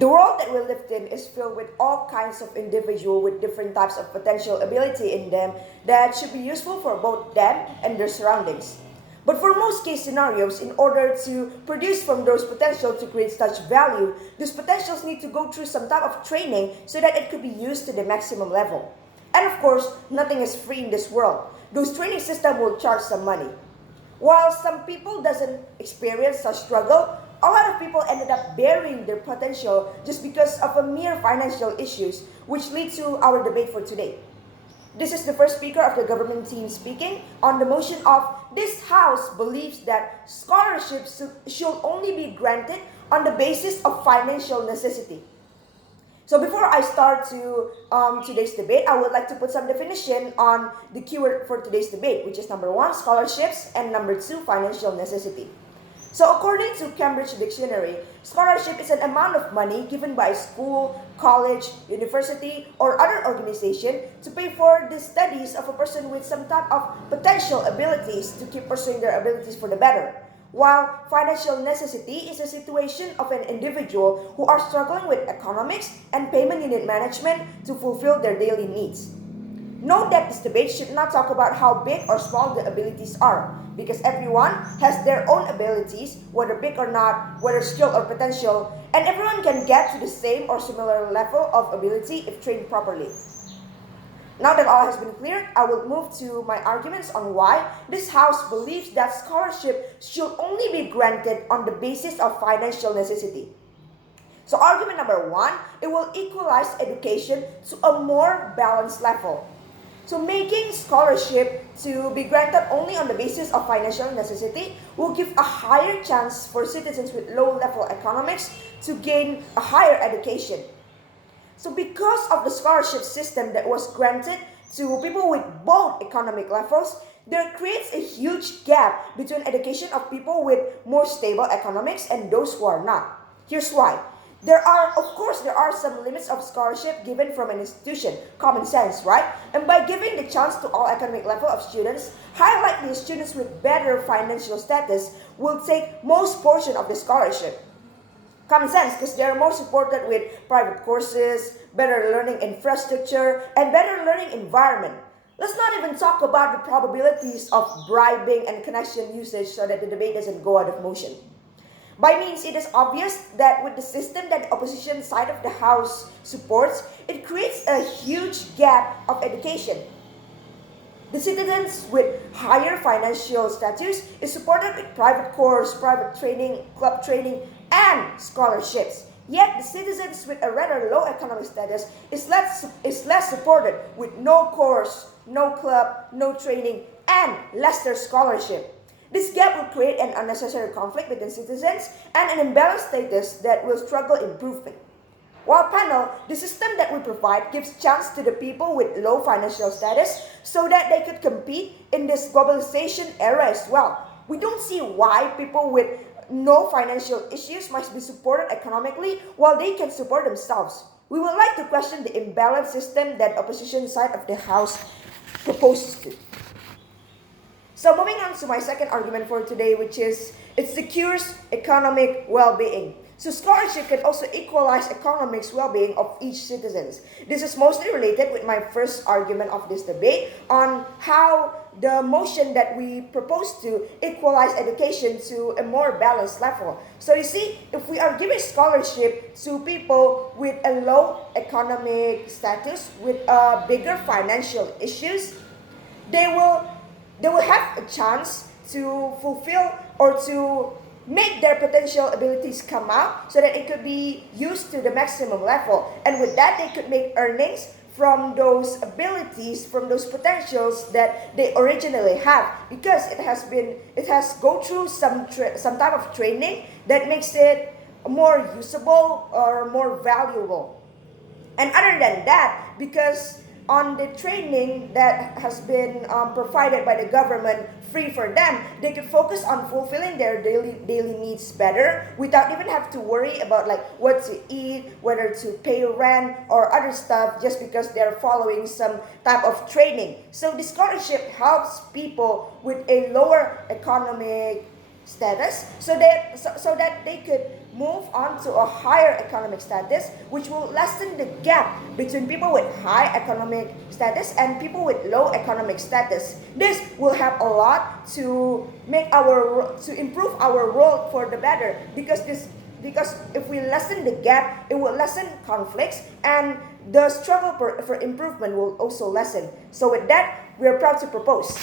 The world that we live in is filled with all kinds of individuals with different types of potential ability in them that should be useful for both them and their surroundings. But for most case scenarios, in order to produce from those potentials to create such value, those potentials need to go through some type of training so that it could be used to the maximum level. And of course, nothing is free in this world. Those training systems will charge some money. While some people doesn't experience such struggle, a lot of people ended up burying their potential just because of a mere financial issues, which leads to our debate for today. This is the first speaker of the government team speaking on the motion of this House believes that scholarships should only be granted on the basis of financial necessity. So before I start to today's debate, I would like to put some definition on the keyword for today's debate, which is number 1, scholarships, and number 2, financial necessity. So according to Cambridge Dictionary, scholarship is an amount of money given by a school, college, university, or other organization to pay for the studies of a person with some type of potential abilities to keep pursuing their abilities for the better. While financial necessity is a situation of an individual who are struggling with economics and payment unit management to fulfill their daily needs. Note that this debate should not talk about how big or small the abilities are, because everyone has their own abilities, whether big or not, whether skill or potential, and everyone can get to the same or similar level of ability if trained properly. Now that all has been cleared, I will move to my arguments on why this House believes that scholarship should only be granted on the basis of financial necessity. So argument number 1, it will equalize education to a more balanced level. So making scholarship to be granted only on the basis of financial necessity will give a higher chance for citizens with low-level economics to gain a higher education. So because of the scholarship system that was granted to people with both economic levels, there creates a huge gap between education of people with more stable economics and those who are not. Here's why. There are some limits of scholarship given from an institution, common sense, right? And by giving the chance to all economic level of students, high likely students with better financial status will take most portion of the scholarship. Common sense, because they are more supported with private courses, better learning infrastructure, and better learning environment. Let's not even talk about the probabilities of bribing and connection usage so that the debate doesn't go out of motion. By means, it is obvious that with the system that the opposition side of the House supports, it creates a huge gap of education. The citizens with higher financial status is supported with private course, private training, club training, and scholarships. Yet the citizens with a rather low economic status is less supported with no course, no club, no training, and lesser scholarship. This gap will create an unnecessary conflict between citizens and an imbalanced status that will struggle improvement. While panel, the system that we provide gives chance to the people with low financial status so that they could compete in this globalization era as well. We don't see why people with no financial issues must be supported economically while they can support themselves. We would like to question the imbalanced system that opposition side of the House proposes to. So moving on to my second argument for today, which is it secures economic well-being. So scholarship can also equalize economic well-being of each citizen. This is mostly related with my first argument of this debate on how the motion that we propose to equalize education to a more balanced level. So you see, if we are giving scholarship to people with a low economic status, with bigger financial issues, they will have a chance to fulfill or to make their potential abilities come out so that it could be used to the maximum level. And with that, they could make earnings from those abilities, from those potentials that they originally have, because it has go through some type of training that makes it more usable or more valuable. And other than that, because on the training that has been provided by the government free for them, they could focus on fulfilling their daily needs better without even have to worry about like what to eat, whether to pay rent or other stuff just because they're following some type of training. So the scholarship helps people with a lower economic status so that they could move on to a higher economic status, which will lessen the gap between people with high economic status and people with low economic status. This will help a lot to improve our world for the better, because if we lessen the gap, it will lessen conflicts, and the struggle for improvement will also lessen. So with that, we are proud to propose